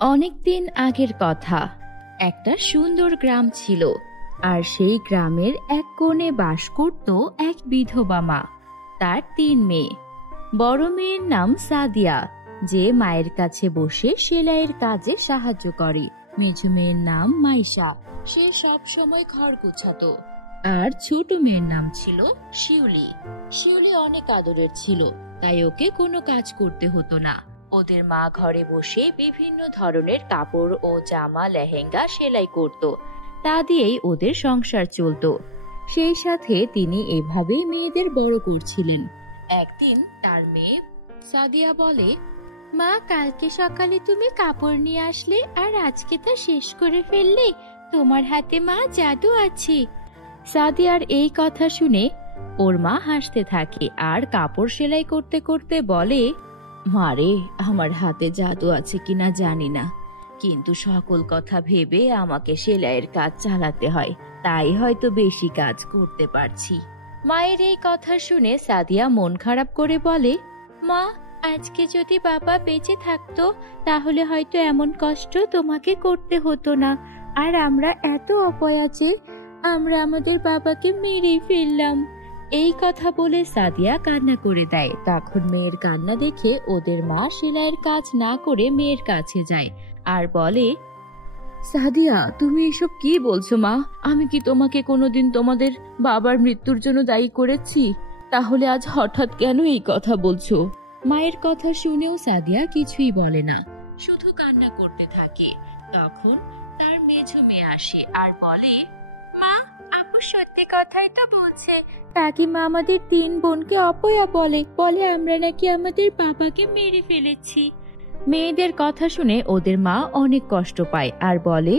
অনেকদিন আগের কথা। একটা সুন্দর গ্রাম ছিল, আর সেই গ্রামের এক কোণে বাস করত এক বিধবা মা। তার 3 মেয়ে। বড় মেয়ের নাম সাদিয়া, যে মায়ের কাছে বসে সেলাইয়ের কাজে সাহায্য করে। মেঝো মেয়ের নাম মাইশা, সে সব সময় ঘর গোছাতো। আর ছোট মেয়ের নাম ছিল শিউলি। শিউলি অনেক আদরের ছিল, তাই ওকে কোনো কাজ করতে হতো না। ওদের মা ঘরে বসে বিভিন্ন ধরনের কাপড় ও জামা লেহেঙ্গা সেলাই করত, তা দিয়েই ওদের সংসার চলতো। সেই সাথে তিনি এভাবেই মেয়েদের বড় করছিলেন। একদিন তার মেয়ে সাদিয়া বলে, মা, কালকে সকালে তুমি কাপড় নিয়ে আসলে আর আজকে তা শেষ করে ফেললে। তোমার হাতে মা জাদু আছে। সাদিয়ার এই কথা শুনে ওর মা হাসতে থাকে আর কাপড় সেলাই করতে করতে বলে, মারে, আমার হাতে জাদু আছে কিনা জানি না, কিন্তু সকল কথা ভেবে আমাকে সেলাইয়ের কাজ চালাতে হয়, তাই হয়তো বেশি কাজ করতে পারছি। মায়ের এই কথা শুনে সাদিয়া মন খারাপ করে বলে, মা, আজকে যদি বাবা বেঁচে থাকতো তাহলে হয়তো এমন কষ্ট তোমাকে করতে হতো না। আর আমরা এত অপয়া যে আমরা আমাদের বাবাকে মেরে ফেললাম। এই কথা বলে সাদিয়া কান্না করে দেয়। তখন মেয়ের কান্না দেখে ওদের মা সেলাইয়ের কাজ না করে মেয়ের কাছে যায় আর বলে, সাদিয়া, তুমি এসব কি বলছো মা? আমি কি তোমাকে কোনোদিন তোমাদের বাবার মৃত্যুর জন্য দায়ী করেছি? তাহলে আজ হঠাৎ কেন এই কথা বলছো? মায়ের কথা শুনেও সাদিয়া কিছুই বলে না, শুধু কান্না করতে থাকে। তখন তার মেঝো মেয়ে আসে আর বলে, মা, আপু সত্যি কথাই তো বলছে। কাকিমা আমাদের 3 বোনকে অপয়া বলে বলে আমরা নাকি আমাদের বাবাকে মেরে ফেলেছি। মেয়েদের কথা শুনে ওদের মা অনেক কষ্ট পায় আর বলে,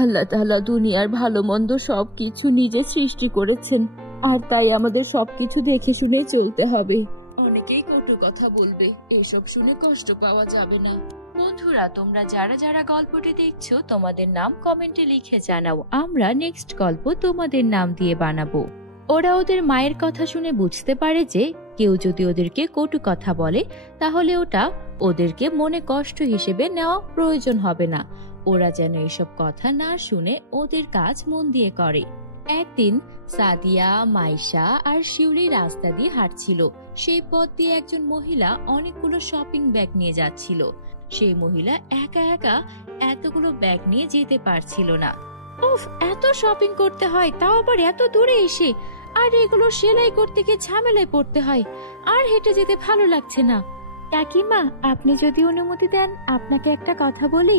আল্লাহ তাআলা দুনিয়ার ভালো মন্দ সবকিছু নিজে সৃষ্টি করেছেন, আর তাই আমাদের সবকিছু দেখে শুনে চলতে হবে। অনেকেই কটু কথা বলবে, এসব শুনে কষ্ট পাওয়া যাবে না। বন্ধুরা, তোমরা যারা যারা গল্পটি দেখছো তোমাদের নাম কমেন্টে লিখে জানাও, আমরা নেক্সট গল্প তোমাদের নাম দিয়ে বানাবো। ওরা ওদের মায়ের কথা শুনে বুঝতে পারে যে কেউ যদি ওদেরকে কটু কথা বলে তাহলে ওটা ওদেরকে মনে কষ্ট হিসেবে নেওয়া প্রয়োজন হবে না। ওরা যেন এসব কথা না শুনে ওদের কাজ মন দিয়ে করে। একদিন সাদিয়া, মাইশা আর শিউলি রাস্তা দিয়ে হাঁটছিল। সেই পথ দিয়ে একজন মহিলা অনেকগুলো শপিং ব্যাগ নিয়ে যাচ্ছিল। সেই মহিলা একা একা এতগুলো ব্যাগ নিয়ে যেতে পারছিল না। উফ, এত শপিং করতে হয়, তাও আবার এত দূরে এসে, আর এগুলো সেলাই করতে গিয়ে ঝামেলায় পড়তে হয়, আর হেঁটে যেতে ভালো লাগছে না। কাকিমা, আপনি যদি অনুমতি দেন আপনাকে একটা কথা বলি।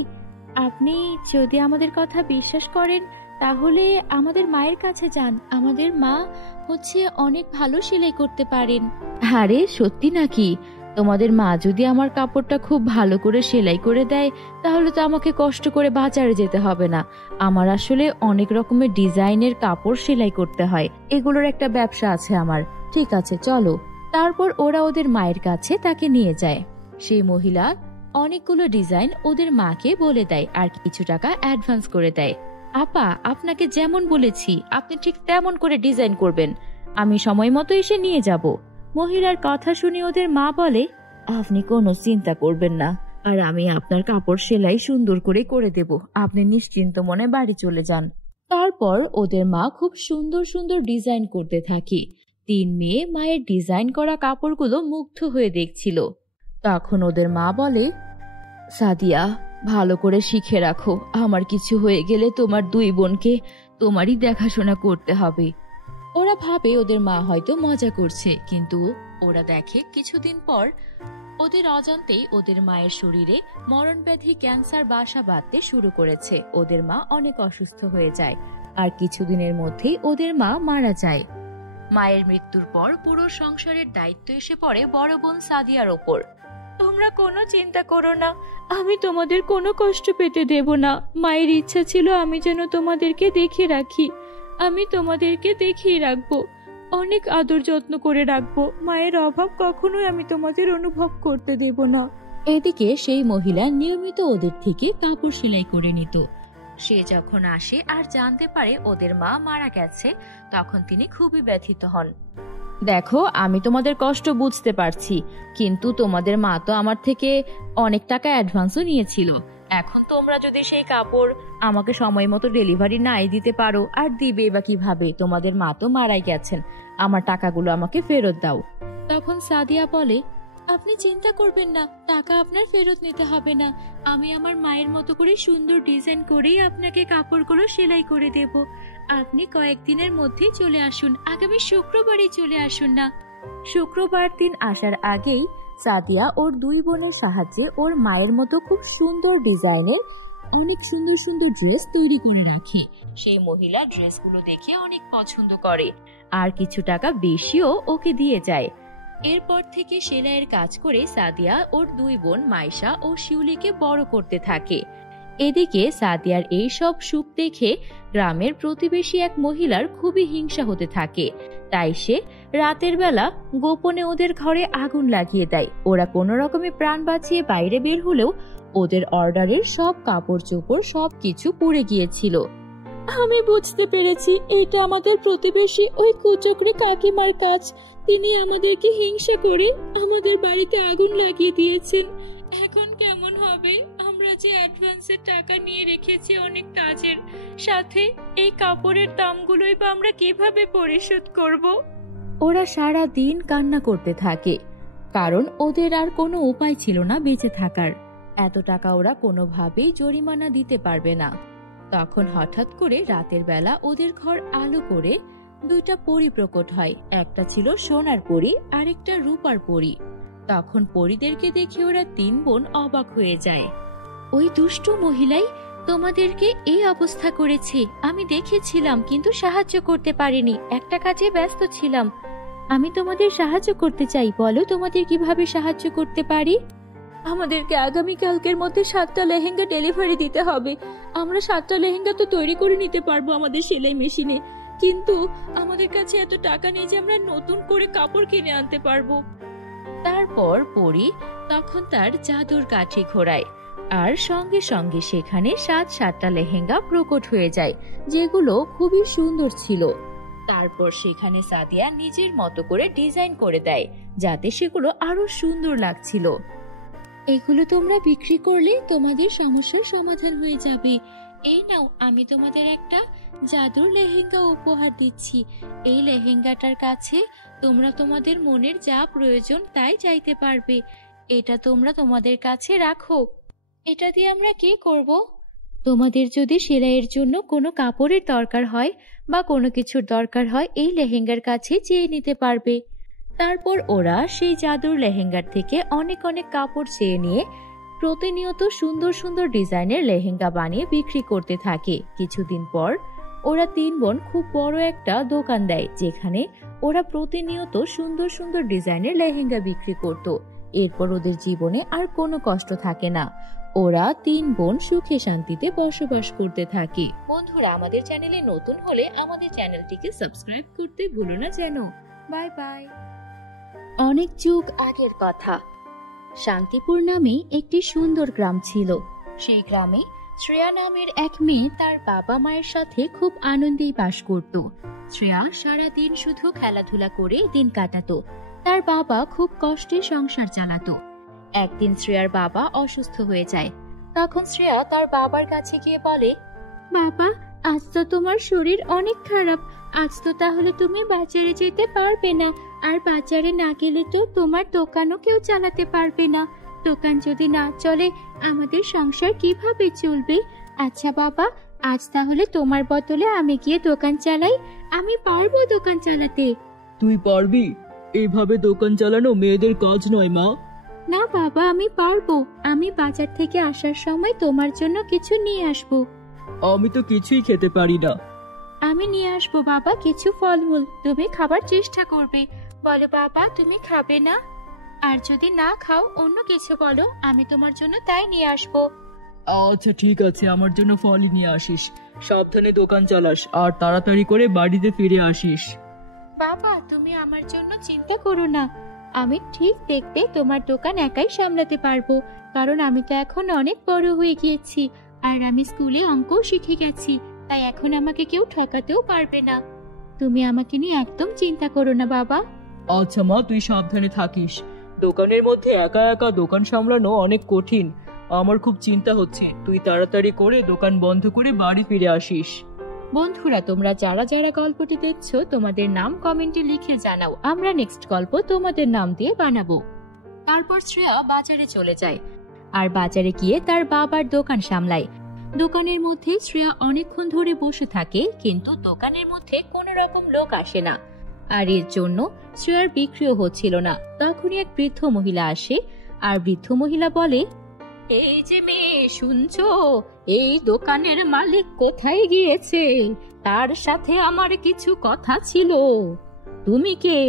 আপনি যদি আমাদের কথা বিশ্বাস করেন তাহলে আমাদের মায়ের কাছে যান। আমাদের মা অনেক ভালো সেলাই করতে পারেন। আরে সত্যি নাকি? তোমাদের মা যদি আমার কাপড়টা খুব ভালো করে সেলাই করে দেয় তাহলে তো আমাকে কষ্ট করে বাজারে যেতে হবে না। আমার আসলে অনেক রকমের ডিজাইনের কাপড় সেলাই করতে হয়, এগুলোর একটা ব্যবসা আছে আমার। ঠিক আছে, চলো। তারপর ওরা ওদের মায়ের কাছে তাকে নিয়ে যায়। সেই মহিলা অনেকগুলো ডিজাইন ওদের মাকে বলে দেয় আর কিছু টাকা অ্যাডভান্স করে দেয়। আপা, আপনাকে যেমন বলেছি আপনি ঠিক তেমন করে ডিজাইন করবেন, আমি সময় মতো এসে নিয়ে যাব। মহিলার কথা শুনে ওদের মা বলে, আপনি কোনো চিন্তা করবেন না, আর আমি আপনার কাপড় সেলাই সুন্দর করে দেব, আপনি নিশ্চিন্ত মনে বাড়ি চলে যান। তারপর ওদের মা খুব সুন্দর সুন্দর ডিজাইন করতে থাকে। 3 মেয়ে মায়ের ডিজাইন করা কাপড়গুলো মুগ্ধ হয়ে দেখছিল। তখন ওদের মা বলে, সাদিয়া, ভালো করে শিখে রাখো, আমার কিছু হয়ে গেলে তোমার 2 বোনকে তোমারই দেখাশোনা করতে হবে। ওরা ভাবে ওদের মা হয়তো মজা করছে, কিন্তু ওরা দেখে কিছুদিন পর ওদের অজান্তেই ওদের মায়ের শরীরে মরণ ব্যাধি ক্যান্সার বাসা বাঁধতে শুরু করেছে। ওদের মা অনেক অসুস্থ হয়ে যায় আর কিছুদিনের মধ্যেই ওদের মা মারা যায়। মায়ের মৃত্যুর পর পুরো সংসারের দায়িত্ব এসে পড়ে বড় বোন সাদিয়ার ওপর। তোমরা কোনো চিন্তা করো না, আমি তোমাদের কোনো কষ্ট পেতে দেব না। মায়ের ইচ্ছা ছিল আমি যেন তোমাদেরকে দেখে রাখি, আমি তোমাদেরকে দেখিয়ে রাখবো, অনেক আদর যত্ন করে রাখবো। মায়ের অভাব কখনোই আমি তোমাদের অনুভব করতে দেব না। এদিকে সেই মহিলা নিয়মিত ওদের থেকে কাপড় সেলাই করে নিত। সে যখন আসে আর জানতে পারে ওদের মা মারা গেছে তখন তিনি খুবই ব্যথিত হন। দেখো, আমি তোমাদের কষ্ট বুঝতে পারছি, কিন্তু তোমাদের মা তো আমার থেকে অনেক টাকা অ্যাডভান্সও নিয়েছিল। এখন তোমরা যদি সেই কাপড় আমাকে সময় মতো ডেলিভারি নাই দিতে পারো, আর দিবে বা কিভাবে? তোমাদের মা তো মারাই গেছেন, আমার টাকাগুলো আমাকে ফেরত দাও। তখন সাদিয়া বলে, আপনি চিন্তা করবেন না, টাকা আপনার ফেরত নিতে হবে না। আমি আমার মায়ের মতো করে সুন্দর ডিজাইন করেই আপনাকে কাপড়গুলো সেলাই করে দেব। আপনি কয়েকদিনের মধ্যেই চলে আসুন, আগামী শুক্রবারই চলে আসুন না। শুক্রবার দিন আসার আগেই সাদিয়া ওর দুই বোনের সাহায্যে ওর মায়ের মতো খুব সুন্দর ডিজাইনের অনেক সুন্দর সুন্দর ড্রেস তৈরি করে রাখে। সেই মহিলা ড্রেসগুলো দেখে অনেক পছন্দ করে আর কিছু টাকা বেশিও ওকে দিয়ে যায়। এরপর থেকে সেলাইয়ের কাজ করে সাদিয়া ওর দুই বোন মাইশা ও শিউলিকে বড় করতে থাকে। এদিকে সাদিয়ার এই সব সুখ দেখে গ্রামের প্রতিবেশী এক মহিলার খুবই হিংসা হতে থাকে। তাই সে রাতের বেলা গোপনে ওদের ঘরে আগুন লাগিয়ে দেয়। ওরা কোনো রকমে প্রাণ বাঁচিয়ে বাইরে বের হলেও ওদের অর্ডারের সব কাপড় চোপড় সবকিছু পুড়ে গিয়েছিল। আমি বুঝতে পেরেছি এটা আমাদের প্রতিবেশী ওই কুচক্রী কাকিমার কাজ। তিনি আমাদেরকে হিংসা করে আমাদের বাড়িতে আগুন লাগিয়ে দিয়েছেন। এখন কেমন হবে? আমরা যে অ্যাডভান্সের টাকা নিয়ে রেখেছি অনেক কাজের, সাথে এই কাপড়ের দামগুলোই বা আমরা কিভাবে পরিশোধ করব? ওরা সারা দিন কান্না করতে থাকে, কারণ ওদের আর কোনো উপায় ছিল না বেঁচে থাকার। এত টাকা ওরা কোনোভাবেই জরিমানা দিতে পারবে না। তখন হঠাৎ করে রাতের বেলা ওদের ঘর আলো করে দুইটা পরী প্রকট হয়। একটা ছিল সোনার পরী, আরেকটা রূপার পরী। তখন পরীদেরকে দেখে ওরা তিন বোন অবাক হয়ে যায়। ওই দুষ্ট মহিলাই তোমাদেরকে এই অবস্থা করেছে। আমি দেখেছিলাম, কিন্তু সাহায্য করতে পারিনি, একটা কাজে ব্যস্ত ছিলাম। আমি তোমাদের সাহায্য করতে চাই, বলো তোমাদের কিভাবে সাহায্য করতে পারি? আমাদেরকে আগামীকালকের মধ্যে 7টা লেহেঙ্গা ডেলিভারি দিতে হবে। আমরা 7টা লেহেঙ্গা তো তৈরি করে নিতে পারবো আমাদের সেলাই মেশিনে, কিন্তু আমাদের কাছে এত টাকা নেই যে আমরা নতুন করে কাপড় কিনে আনতে পারবো। তারপর পরী তখন তার জাদুর কাঠি ঘোরায়, আর সঙ্গে সঙ্গে সেখানে 7টা লেহেঙ্গা প্রকট হয়ে যায়, যেগুলো খুবই সুন্দর ছিল। তারপর সেখানে সাদিয়া নিজের মতো করে ডিজাইন করে দেয়, যাতে সেগুলো আরো সুন্দর লাগছিল। এগুলো তোমরা বিক্রি করলে তোমাদের সমস্যার সমাধান হয়ে যাবে। এই নাও, আমি তোমাদের একটা জাদুর লেহেঙ্গা উপহার দিচ্ছি। এই লেহেঙ্গাটার কাছে তোমরা তোমাদের মনের যা প্রয়োজন তাই চাইতে পারবে। এটা তোমরা তোমাদের কাছে রাখো। এটা দিয়ে আমরা কি করব? তোমাদের যদি সেলাইয়ের জন্য কোনো কাপড়ের দরকার হয় বা কোনো কিছুর দরকার হয়, এই লেহেঙ্গার কাছে চেয়ে নিতে পারবে। তারপর ওরা সেই জাদুর লেহেঙ্গার থেকে অনেক অনেক কাপড় চেয়ে নিয়ে প্রতিনিয়ত সুন্দর সুন্দর ডিজাইনের লেহেঙ্গা বানিয়ে বিক্রি করতে থাকে। কিছুদিন পর ওরা তিন বোন খুব বড় একটা দোকান দেয়, যেখানে ওরা প্রতিনিয়ত সুন্দর সুন্দর ডিজাইনের লেহেঙ্গা বিক্রি করত। এরপর ওদের জীবনে আর কোনো কষ্ট থাকে না। ওরা তিন বোন সুখে শান্তিতে বসবাস করতে থাকে। বন্ধুরা, আমাদের চ্যানেলে নতুন হলে আমাদের চ্যানেলটিকে সাবস্ক্রাইব করতে ভুলো না যেন। Bye bye. অনেক যুগ আগের কথা। শান্তিপুর নামে একটি সুন্দর গ্রাম ছিল। সেই গ্রামে শ্রেয়া নামের এক মেয়ে তার বাবা মায়ের সাথে খুব আনন্দেই বাস করত। শ্রেয়া সারাদিন শুধু খেলাধুলা করে দিন কাটাতো। তার বাবা খুব কষ্টে সংসার চালাতো। একদিন শ্রেয়ার বাবা অসুস্থ হয়ে যায়। তখন শ্রেয়া তার বাবার কাছে গিয়ে বলে, বাবা, আজ তো তোমার শরীর অনেক খারাপ। আজ তো তাহলে তুমি বাজারে যেতে পারবে না, আর বাজারে না গেলে তো তোমার দোকানও কেউ চালাতে পারবে না। দোকান যদি না চলে আমাদের সংসার কিভাবে চলবে? আচ্ছা বাবা, আজ তাহলে তোমার বদলে আমি গিয়ে দোকান চালাই। আমি পারবো দোকান চালাতে। তুই পারবি? এভাবে দোকান চালানো মেয়েদের কাজ নয় মা। না বাবা, আমি পারবো। আমি বাজার থেকে আসার সময় তোমার জন্য কিছু নিয়ে আসবো। আমি তো কিছুই খেতে পারি না। আমি নিয়ে আসবো বাবা কিছু ফলমূল, তুমি খাবার চেষ্টা করবে। বলো বাবা, তুমি খাবে না? আর যদি না খাও অন্য কিছু বলো, আমি তোমার জন্য তাই নিয়ে আসবো। আচ্ছা ঠিক আছে, আমার জন্য ফলই নিয়ে আসিস। সাবধানে দোকান চালাস আর তাড়াতাড়ি করে বাড়িতে ফিরে আসিস। বাবা, তুমি আমার জন্য চিন্তা করো না। আমি ঠিক দেখতে তোমার দোকান একাই সামলাতে পারবো, কারণ আমি তো এখন অনেক বড় হয়ে গিয়েছি আর আমি স্কুলে অঙ্কও শিখে গেছি। তাই এখন আমাকে কেউ ঠকাতেও পারবে না। তুমি আমাকে নিয়ে একদম চিন্তা করো না বাবা। আচ্ছা মা, তুই সাবধানে থাকিস। দোকানের মধ্যে একা একা দোকান সামলানো অনেক কঠিন, আমার খুব চিন্তা হচ্ছে, তুই তাড়াতাড়ি করে দোকান বন্ধ করে বাড়ি ফিরে আসিস। বন্ধুরা, তোমরা যারা যারা গল্পটি দেখছো তোমাদের নাম কমেন্টে লিখে জানাও, আমরা নেক্সট গল্প তোমাদের নাম দিয়ে বানাবো। তারপর শ্রেয়া বাজারে চলে যায় আর বাজারে গিয়ে তার বাবার দোকান সামলায়। দোকানের মধ্যে শ্রেয়া অনেকক্ষণ ধরে বসে থাকে, কিন্তু দোকানের মধ্যে কোনো রকম লোক আসে না, আর এর জন্য শ্রেয়ার বিক্রিও হচ্ছিল না। তখনই এক বৃদ্ধ মহিলা আসে আর বৃদ্ধ মহিলা বলে, এই যে মেয়ে, শুনছো? এই দোকানের মালিক কোথায় গিয়েছে? তার সাথে আমার কিছু কথা ছিল। তুমি কে?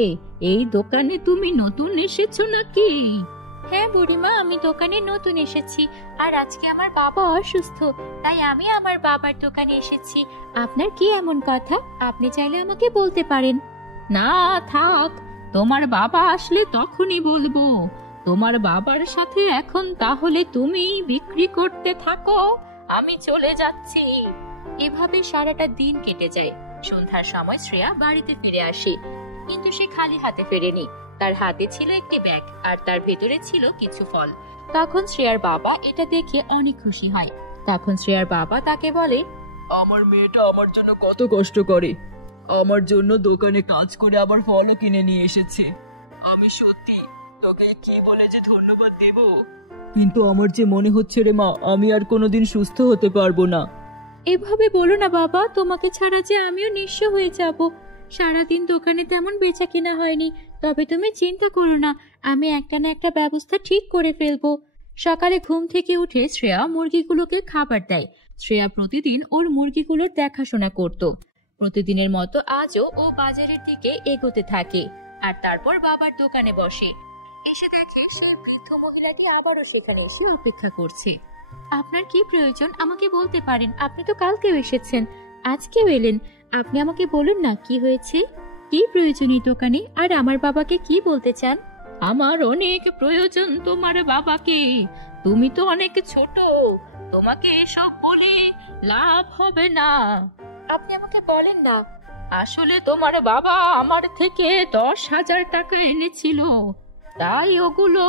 এই দোকানে তুমি নতুন এসেছো নাকি? হ্যাঁ বুড়িমা, আমি দোকানে নতুন এসেছি, আর আজকে আমার বাবা অসুস্থ, তাই আমি আমার বাবার দোকানে এসেছি। আপনার কি এমন কথা? আপনি চাইলে আমাকে বলতে পারেন। না থাক, তোমার বাবা আসলে তখনই বলবো। তোমার বাবার সাথে এখন তাহলে তুমি বিক্রি করতে থাকো, আমি চলে যাচ্ছি। এভাবে সারাটা দিন কেটে যায়। সন্ধ্যার সময় শ্রেয়া বাড়িতে ফিরে আসে, কিন্তু সে খালি হাতে ফেরেনি। তার হাতে ছিল একটি ব্যাগ আর তার ভেতরে ছিল কিছু ফল। তখন শ্রেয়ার বাবা এটা দেখে অনেক খুশি হয়। তখন শ্রেয়ার বাবা তাকে বলে, আমার মেয়েটা আমার জন্য কত কষ্ট করে, আমার জন্য দোকানে কাজ করে আবার ফলও কিনে নিয়ে এসেছে। আমি সত্যি তোকে কি বলে যে ধন্যবাদ দেব, কিন্তু আমার যে মনে হচ্ছে রে মা, আমি আর কোনোদিন সুস্থ হতে পারবো না। এভাবে বলো না বাবা, তোমাকে ছাড়া যে আমিও নিঃস্ব হয়ে যাব। সারাদিন দোকানে তেমন বেচা কিনা হয়নি, তবে তুমি চিন্তা করো না, আমি একটা না একটা ব্যবস্থা ঠিক করে ফেলবো। সকালে ঘুম থেকে উঠে শ্রেয়া মুরগিগুলোকে খাবার দেয়। শ্রেয়া প্রতিদিন ওর মুরগিগুলোর দেখাশোনা করত। প্রতিদিনের মতো আজও ও বাজারের দিকে এগোতে থাকে আর তারপর বাবার দোকানে বসে। এসে দেখে সেই বৃদ্ধ মহিলাটি আবারও সেখানে এসে অপেক্ষা করছে। আপনার কি প্রয়োজন আমাকে বলতে পারেন, আপনি তো কালকেও এসেছেন, আজকেও এলেন। আপনি আমাকে বলুন না কি হয়েছে, কি প্রয়োজন এই দোকানে, আর আমার বাবাকে কি বলতে চান? আমার অনেক প্রয়োজন তোমার বাবাকে, তুমি তো অনেক ছোট, তোমাকে এসব বলে লাভ হবে না। আপনি আমাকে বলেন না। আসলে তোমার বাবা আমার থেকে 10,000 টাকা এনেছিল, তাই ওগুলো।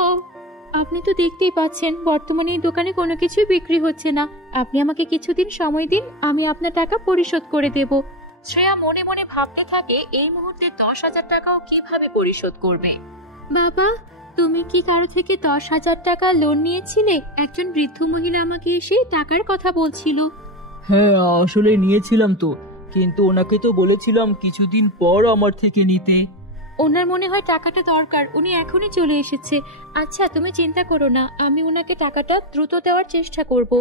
আপনি তো দেখতেই পাচ্ছেন বর্তমানে এই দোকানে কোনো কিছুই বিক্রি হচ্ছে না। আপনি আমাকে কিছুদিন সময় দিন, আমি আপনার টাকা পরিশোধ করে দেব। শ্রেয়া মনে মনে ভাবতে থাকে এই মুহূর্তে 10,000 টাকাও কিভাবে পরিশোধ করবে। বাবা, তুমি কি কারো থেকে 10,000 টাকা লোন নিয়েছিলে? একজন বৃদ্ধ মহিলা আমাকে এসে টাকার কথা বলছিল। হ্যাঁ, আসলে নিয়েছিলাম তো, কিন্তু ওনাকে তো বলেছিলাম কিছুদিন পর আমার থেকে নিতে। ওনার মনে হয় টাকাটা দরকার, উনি এখনই চলে এসেছে। আচ্ছা তুমি চিন্তা করো না, আমি ওনাকে টাকাটা দ্রুত দেওয়ার চেষ্টা করব।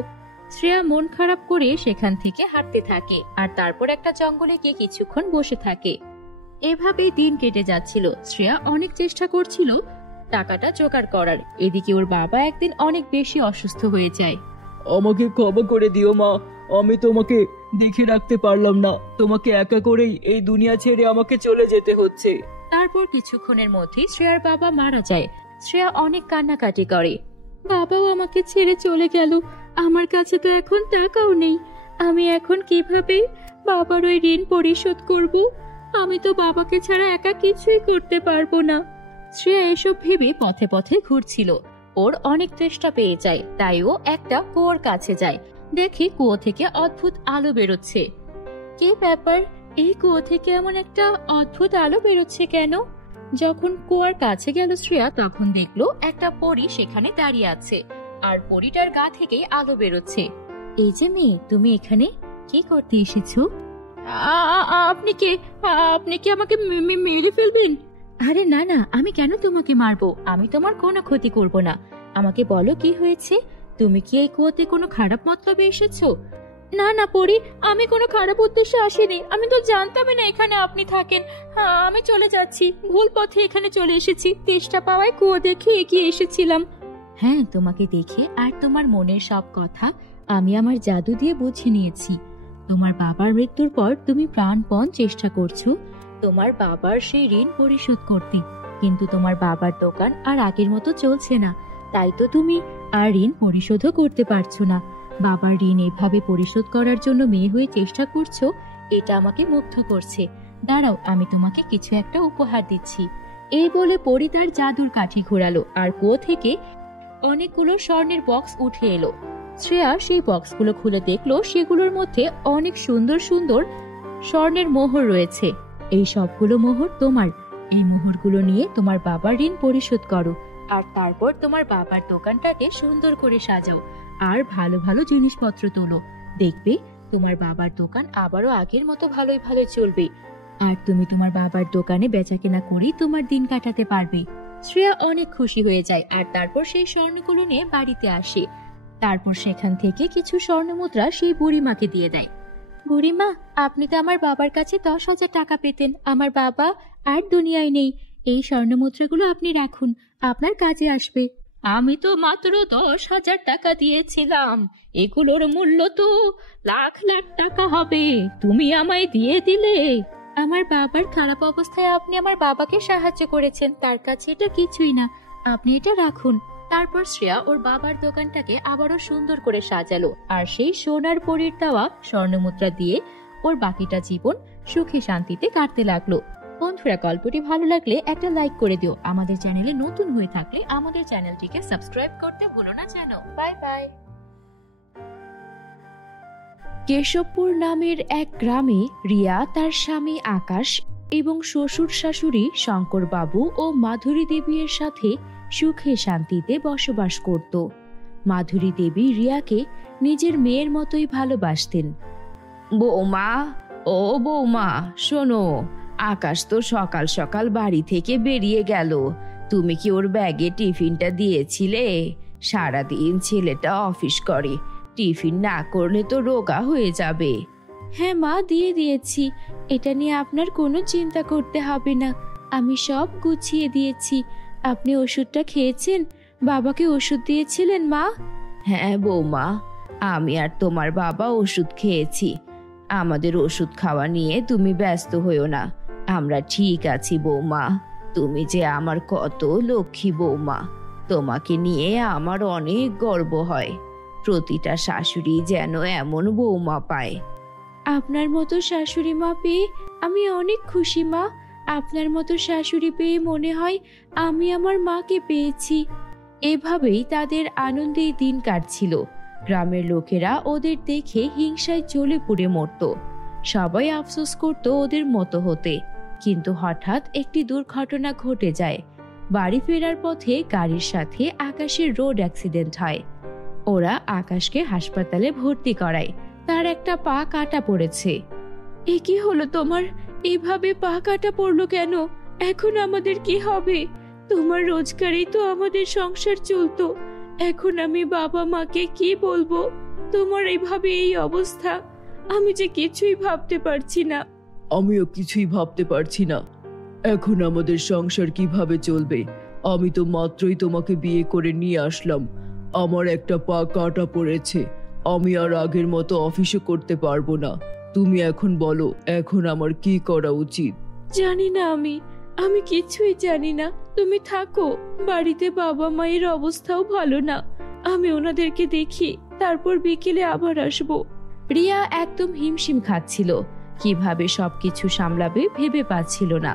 শ্রেয়া মন খারাপ করে সেখান থেকে হাঁটতে থাকে আর তারপর একটা জঙ্গলে গিয়ে কিছুক্ষণ বসে থাকে। এভাবেই দিন কেটে যাচ্ছিল। শ্রেয়া অনেক চেষ্টা করছিল টাকাটা জোগাড় করার। এদিকে ওর বাবা একদিন অনেক বেশি অসুস্থ হয়ে যায়। আমাকে ক্ষমা করে দিও মা, আমি তোমাকে দেখে রাখতে পারলাম না, তোমাকে একা করেই এই দুনিয়া ছেড়ে আমাকে চলে যেতে হচ্ছে। তারপর কিছুক্ষণের মধ্যেই শ্রেয়ার বাবা মারা যায়। শ্রেয়া অনেক কান্নাকাটি করে। বাবাও আমাকে ছেড়ে চলে গেল, আমার কাছে তো এখন টাকাও নেই, আমি এখন কিভাবে বাবার ওই ঋণ পরিশোধ করব? আমি তো বাবাকে ছাড়া একা কিছুই করতে পারবো না। শ্রেয়া এসব ভেবে পথে পথে ঘুরছিল। ওর অনেক চেষ্টা পেয়ে যায়, তাই ও একটা কুয়োর কাছে যায়। দেখি কুয়ো থেকে অদ্ভুত আলো বেরোচ্ছে। কি ব্যাপার, এই কুয়ো থেকে এমন একটা অদ্ভুত আলো বেরোচ্ছে কেন? যখন কুয়ার কাছে গেল শ্রেয়া, তখন দেখলো একটা পরী সেখানে দাঁড়িয়ে আছে আর পরীটার গা থেকেই আলো বেরোচ্ছে। এই যে মেয়ে, তুমি এখানে কি করতে এসেছো? আপনি কে? আপনি কি আমাকে মেরে ফেলবেন? আরে না না, আমি কেন তোমাকে মারবো? আমি তোমার কোনো ক্ষতি করব না। আমাকে বলো কি হয়েছে? তুমি কি এই কুয়োতে কোনো খারাপ মতলবে এসেছো? না না পরি, আমি কোনো খারাপ উদ্দেশ্যে আসিনি, আমি তো জানতামই না এখানে আপনি থাকেন। আমি চলে যাচ্ছি, ভুল পথে এখানে চলে এসেছি, তেষ্টা পাওয়ায় কুয়ো দেখে এগিয়ে এসেছিলাম। হ্যাঁ, তোমাকে দেখে আর তোমার মনের সব কথা আমি আমার জাদু দিয়ে বুঝে নিয়েছি। তোমার বাবার মৃত্যুর পর তুমি প্রাণপণ চেষ্টা করছো তোমার বাবার সেই ঋণ পরিশোধ করতে, কিন্তু তোমার বাবার দোকান আর আগের মতো চলছে না, তাই তো তুমি আর ঋণ পরিশোধও করতে পারছো না। বাবার ঋণ এভাবে পরিশোধ করার জন্য মেয়ে হয়ে চেষ্টা করছো, এটা আমাকে মুগ্ধ করছে। দাঁড়াও, আমি তোমাকে কিছু একটা উপহার দিচ্ছি। এই বলে পরি তার জাদুর কাঠি ঘোরালো আর কুয়ো থেকে অনেকগুলো স্বর্ণের বক্স উঠে এলো। শ্রেয়া সেই বক্সগুলো খুলে দেখলো সেগুলোর মধ্যে অনেক সুন্দর সুন্দর স্বর্ণের মোহর রয়েছে। এই সবগুলো মোহর তোমার। এই মোহরগুলো নিয়ে তোমার বাবার ঋণ পরিশোধ করো, আর তারপর তোমার বাবার দোকানটাকে সুন্দর করে সাজাও আর ভালো ভালো জিনিসপত্র তোলো। দেখবে তোমার বাবার দোকান আবারও আগের মতো ভালোই ভালো চলবে, আর তুমি তোমার বাবার দোকানে বেচাকেনা করেই তোমার দিন কাটাতে পারবে। শ্রেয়া অনেক খুশি হয়ে যায় আর তারপর সেই স্বর্ণগুলো নিয়ে বাড়িতে আসে। তারপর সেখান থেকে কিছু স্বর্ণমুদ্রা সেই বুড়িমাকে দিয়ে দেয়। বুড়িমা, আপনি তো আমার বাবার কাছে 10,000 টাকা পেতেন। আমার বাবা আর দুনিয়ায় নেই। এই স্বর্ণমুদ্রাগুলো আপনি রাখুন, আপনার কাজে আসবে। আমি তো মাত্র 10,000 টাকা দিয়েছিলাম, এগুলোর মূল্য তো লাখ লাখ টাকা হবে। তুমি আমায় দিয়ে দিলে। আমার বাবার খারাপ অবস্থায় আপনি আমার বাবাকে সাহায্য করেছেন, তার কাছে এটা কিছুই না। আপনি এটা রাখুন। তারপর শ্রেয়া ওর বাবার দোকানটাকে আবারও সুন্দর করে সাজালো আর সেই সোনার পরীর দেওয়া স্বর্ণমুদ্রা দিয়ে ওর বাকিটা জীবন সুখে শান্তিতে কাটতে লাগলো। বন্ধুরা, গল্পটি ভালো লাগলে একটা লাইক করে দিও। আমাদের চ্যানেলে নতুন হয়ে থাকলে আমাদের চ্যানেলটিকে সাবস্ক্রাইব করতে ভুলো না যেন। Bye bye. কেশবপুর নামের এক গ্রামে রিয়া, তার স্বামী আকাশ এবং শ্বশুর শাশুড়ি শঙ্কর বাবু ও মাধুরী দেবীর সাথে সুখে শান্তিতে বসবাস করত। মাধুরী দেবী রিয়াকে নিজের মেয়ের মতোই ভালোবাসতেন। বৌমা, ও বৌমা, শোনো, আকাশ তো সকাল সকাল বাড়ি থেকে বেরিয়ে গেল। তুমি কি ওর ব্যাগে টিফিনটা দিয়েছিলে? সারাদিন ছেলেটা অফিস করে, টিফিন না করলে তো রোগা হয়ে যাবে। হ্যাঁ মা, দিয়ে দিয়েছি। এটা নিয়ে আপনার কোনো চিন্তা করতে হবে না, আমি সব গুছিয়ে দিয়েছি। আপনি ওষুধটা খেয়েছেন? বাবাকে ওষুধ দিয়েছিলেন মা? হ্যাঁ বৌমা, আমি আর তোমার বাবা ওষুধ খেয়েছি। আমাদের ওষুধ খাওয়া নিয়ে তুমি ব্যস্ত হইও না, আমরা ঠিক আছি বৌমা। তুমি যে আমার কত লক্ষ্মী বৌমা, তোমাকে নিয়ে আমার অনেক গর্ব হয়। প্রতিটা শাশুড়ি যেন এমন বৌমা পায়। আপনার মতো শাশুড়ি মা পেয়ে আমি অনেক খুশি মা। আপনার মতো শাশুড়ি পেয়ে মনে হয় আমি আমার মাকে পেয়েছি। এভাবেই তাদের আনন্দেই দিন কাটছিল। গ্রামের লোকেরা ওদের দেখে হিংসায় জ্বলে পুড়ে মরত। সবাই আফসোস করত ওদের মতো হতে। কিন্তু হঠাৎ একটি দুর্ঘটনা ঘটে যায়। বাড়ি ফেরার পথে গাড়ির সাথে আকাশের রোড অ্যাক্সিডেন্ট হয়। ওরা আকাশকে হাসপাতালে ভর্তি করায়। তার একটা পা কাটা পড়েছে। এ কি হলো তোমার? এভাবে পা কাটা পড়লো কেন? এখন আমাদের কি হবে? তোমার রোজগারেই তো আমাদের সংসার চলতো। এখন আমি বাবা মাকে কি বলবো? তোমার এইভাবে এই অবস্থা, আমি যে কিছুই ভাবতে পারছি না। আমিও কিছুই ভাবতে পারছি না। এখন আমাদের সংসার কিভাবে চলবে? আমি তো মাত্রই তোমাকে বিয়ে করে নিয়ে আসলাম। আমার একটা পা কাটা পড়েছে, আমি আর আগের মতো অফিসে করতে পারবো না। তুমি এখন বলো, এখন আমার কি করা উচিত? জানি না, আমি কিছুই জানি না। তুমি থাকো, বাড়িতে বাবা মায়ের অবস্থাও ভালো না। আমি ওনাদেরকে দেখি, তারপর বিকেলে আবার আসবো। রিয়া একদম হিমশিম খাচ্ছিল, কিভাবে সবকিছু সামলাবে ভেবে পাচ্ছিল না।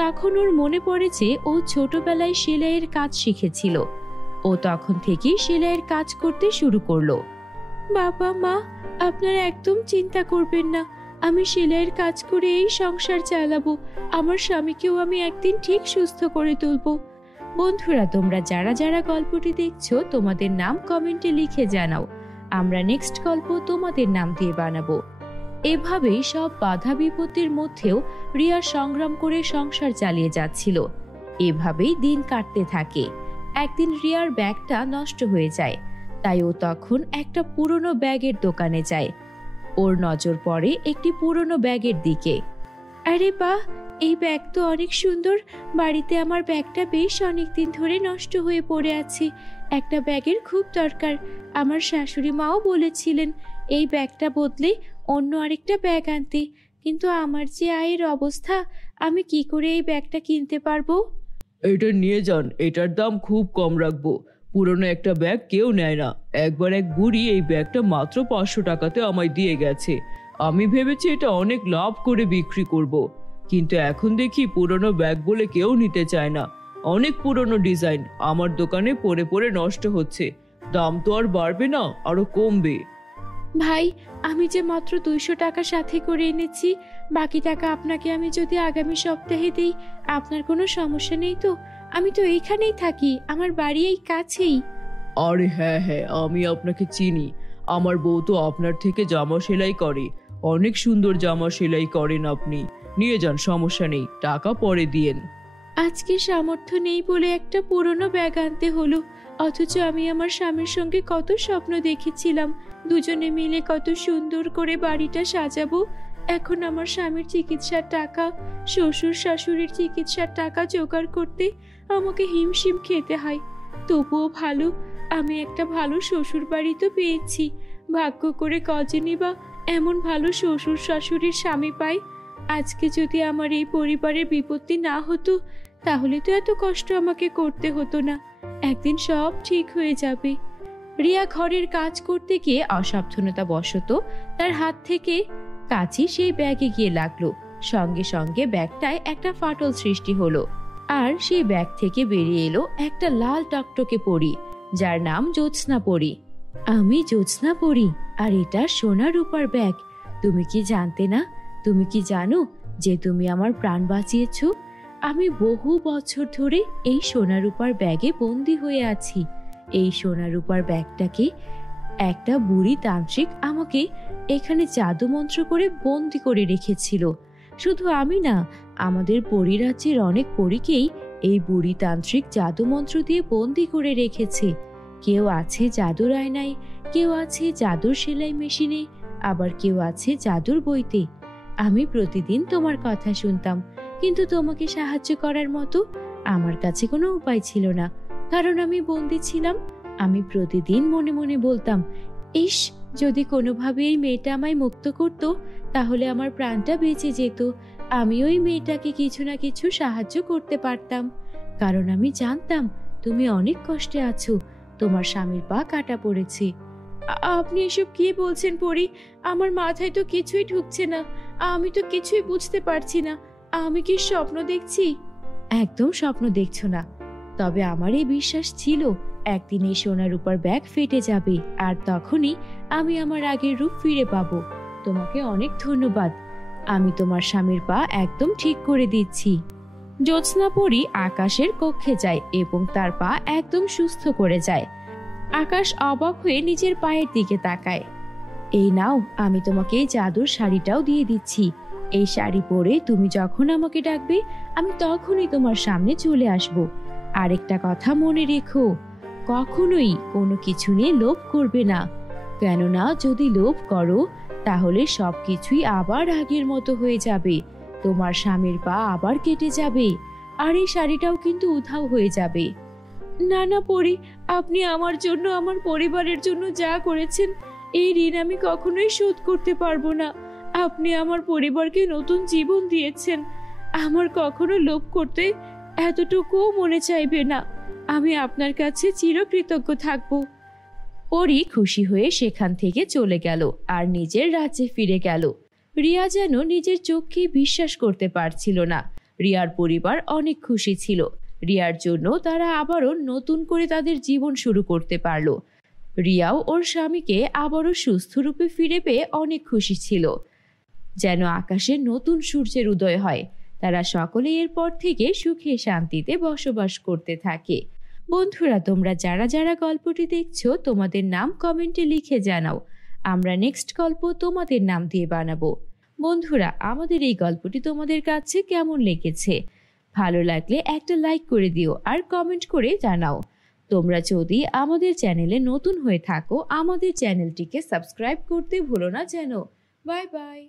তখন ওর মনে পড়ে যে ও ছোটবেলায় সেলাইয়ের কাজ শিখেছিল। ও তখন থেকেই সেলাইয়ের কাজ করতে শুরু করলো। বাবা মা, আপনারা একদম চিন্তা করবেন না, আমি সেলাইয়ের কাজ করে এই সংসার চালাবো। আমার স্বামীকেও আমি একদিন ঠিক সুস্থ করে তুলবো। বন্ধুরা, তোমরা যারা যারা গল্পটি দেখছো তোমাদের নাম কমেন্টে লিখে জানাও। আমরা নেক্সট গল্প তোমাদের নাম দিয়ে বানাবো। এভাবেই সব বাধা বিপত্তির মধ্যেও রিয়া সংগ্রাম করে সংসার চালিয়ে যাচ্ছিল। এভাবেই দিন কাটতে থাকে। একদিন রিয়ার ব্যাগটা নষ্ট হয়ে যায়, তাই ও তখন একটা পুরনো ব্যাগের দোকানে যায়। ওর নজর পড়ে একটি পুরনো ব্যাগের দিকে। আরে বাহ, এই ব্যাগ তো অনেক সুন্দর। বাড়িতে আমার ব্যাগটা বেশ অনেকদিন ধরে নষ্ট হয়ে পড়ে আছে। একটা ব্যাগের খুব দরকার। আমার শাশুড়ি মাও বলেছিলেন এই ব্যাগটা বদলে অন্য আরেকটা ব্যাগ আনতে, কিন্তু আমার যে আয়ের অবস্থা, আমি কি করে এই ব্যাগটা কিনতে পারবো? এটা নিয়ে যান, এটার দাম খুব কম রাখবো। পুরনো একটা ব্যাগ কেউ নেয় না। একবার এক বুড়ি এই ব্যাগটা মাত্র 500 টাকাতে আমায় দিয়ে গেছে। আমি ভেবেছি এটা অনেক লাভ করে বিক্রি করব, কিন্তু এখন দেখি পুরনো ব্যাগ বলে কেউ নিতে চায় না। অনেক পুরনো ডিজাইন, আমার দোকানে পরে পরে নষ্ট হচ্ছে। দাম তো আর বাড়বে না, আরো কমবে। ভাই, আমি যে মাত্র 200 টাকা সাথে করে এনেছি, বাকি টাকা আপনাকে আমি যদি আগামী সপ্তাহে দিই, আপনার কোনো সমস্যা নেই তো? আমি তো এইখানেই থাকি, আমার বাড়ি এই কাছেই। আরে হ্যাঁ হ্যাঁ, আমি আপনাকে চিনি। আমার বউ তো আপনার থেকে জামা সেলাই করে। অনেক সুন্দর জামা সেলাই করেন আপনি। নিয়ে যান, সমস্যা নেই, টাকা পরে দিয়েন। আজকে সামর্থ্য নেই বলে একটা পুরনো ব্যাগ আনতে হলো, অথচ আমি আমার স্বামীর সঙ্গে কত স্বপ্ন দেখেছিলাম দুজনে মিলে কত সুন্দর করে বাড়িটা সাজাবো। এখন আমার স্বামীর চিকিৎসার টাকা, শ্বশুর শাশুড়ির চিকিৎসার টাকা জোগাড় করতে আমাকে হিমশিম খেতে হয়। তবুও ভালো, আমি একটা ভালো শ্বশুর বাড়ি তো পেয়েছি। ভাগ্য করে কজনই বা এমন ভালো শ্বশুর শাশুড়ির স্বামী পাই। আজকে যদি আমার এই পরিবারের বিপত্তি না হতো, তাহলে তো এত কষ্ট আমাকে করতে হতো না। একদিন সব ঠিক হয়ে যাবে। রিয়া ঘরের কাজ করতে গিয়ে অসাবধানতা বশত তার হাত থেকে কাঁচি সেই ব্যাগে গিয়ে লাগলো। সঙ্গে সঙ্গে ব্যাগটায় একটা ফাটল সৃষ্টি হলো, আর সেই ব্যাগ থেকে বেরিয়ে এলো একটা লাল টকটকে পরী, যার নাম জ্যোৎস্না পরী। আমি জ্যোৎস্না পরী, আর এটা সোনা রূপার ব্যাগ। তুমি কি জানতে না? তুমি কি জানো যে তুমি আমার প্রাণ বাঁচিয়েছো? আমি বহু বছর ধরে এই সোনা রূপার ব্যাগে বন্দি হয়ে আছি। এই সোনা রূপার ব্যাগটাকে একটা বুড়ি তান্ত্রিক আমাকে এখানে জাদু মন্ত্র করে বন্দি করে রেখেছিল। শুধু আমি না, আমাদের পরিরাজ্যের অনেক পরীকেই এই বুড়ি তান্ত্রিক জাদু মন্ত্র দিয়ে বন্দি করে রেখেছে। কেউ আছে জাদুর আয়নায়, কেউ আছে জাদুর সেলাই মেশিনে, আবার কেউ আছে জাদুর বইতে। আমি প্রতিদিন তোমার কথা শুনতাম, কিন্তু তোমাকে সাহায্য করার মতো আমার কাছে কোনো উপায় ছিল না, কারণ আমি বন্দি ছিলাম। আমি প্রতিদিন মনে মনে বলতাম, ইস, যদি কোনোভাবে এই মেয়েটা আমায় মুক্ত করত, তাহলে আমার প্রাণটা বেঁচে যেত। আমি ওই মেয়েটাকে কিছু না কিছু সাহায্য করতে পারতাম, কারণ আমি জানতাম তুমি অনেক কষ্টে আছো, তোমার স্বামীর পা কাটা পড়েছে। আপনি এসব কি বলছেন পরি? আমার মাথায় তো কিছুই ঢুকছে না, আমি তো কিছুই বুঝতে পারছি না। আমি কি স্বপ্ন দেখছি? একদম স্বপ্ন দেখছো না। তবে আমার এই বিশ্বাস ছিল একদিন এই সোনা রূপার ব্যাগ ফেটে যাবে, আর তখনই আমি আমার আগের রূপ ফিরে পাবো। তোমাকে অনেক ধন্যবাদ। আমি তোমার স্বামীর পা একদম ঠিক করে দিচ্ছি। জ্যোৎস্না পরী আকাশের কক্ষে যায় এবং তার পা একদম সুস্থ করে যায়। আকাশ অবাক হয়ে নিজের পায়ের দিকে তাকায়। এই নাও, আমি তোমাকে এই জাদুর শাড়িটাও দিয়ে দিচ্ছি। এই শাড়ি পরে তুমি যখন আমাকে ডাকবে, আমি তখনই তোমার সামনে চলে আসব। আরেকটা কথা মনে রেখো, কখনোই কোনো কিছু নিয়ে লোভ করবে না, কেননা যদি লোভ করো তাহলে সবকিছুই আবার আগের মতো হয়ে যাবে। তোমার স্বামীর পা আবার কেটে যাবে, আর এই শাড়িটাও কিন্তু উধাও হয়ে যাবে। না না পরি, আপনি আমার জন্য, আমার পরিবারের জন্য যা করেছেন, এই ঋণ আমি কখনোই শোধ করতে পারবো না। আপনি আমার পরিবারকে নতুন জীবন দিয়েছেন, আমার কখনো লোভ করতে এতটুকুও মনে চাইবে না। আমি আপনার কাছে চিরকৃতজ্ঞ থাকব। পরি খুশি হয়ে সেখান থেকে চলে গেল আর নিজের রাজ্যে ফিরে গেল। রিয়া যেন নিজের চোখকে বিশ্বাস করতে পারছিল না। রিয়ার পরিবার অনেক খুশি ছিল। রিয়ার জন্য তারা আবারও নতুন করে তাদের জীবন শুরু করতে পারল। রিয়াও ওর স্বামীকে আবারও সুস্থ রূপে ফিরে পেয়ে অনেক খুশি ছিল, যেন আকাশে নতুন সূর্যের উদয় হয়। তারা সকলে এরপর থেকে সুখে শান্তিতে বসবাস করতে থাকে। বন্ধুরা, তোমরা যারা যারা গল্পটি দেখছো, তোমাদের নাম কমেন্টে লিখে জানাও। আমরা নেক্সট গল্প তোমাদের নাম দিয়ে বানাবো। বন্ধুরা, আমাদের এই গল্পটি তোমাদের কাছে কেমন লেগেছে? ভালো লাগলে একটা লাইক করে দিও আর কমেন্ট করে জানাও। তোমরা যদি আমাদের চ্যানেলে নতুন হয়ে থাকো, আমাদের চ্যানেলটিকে সাবস্ক্রাইব করতে ভুলো না যেন। Bye bye.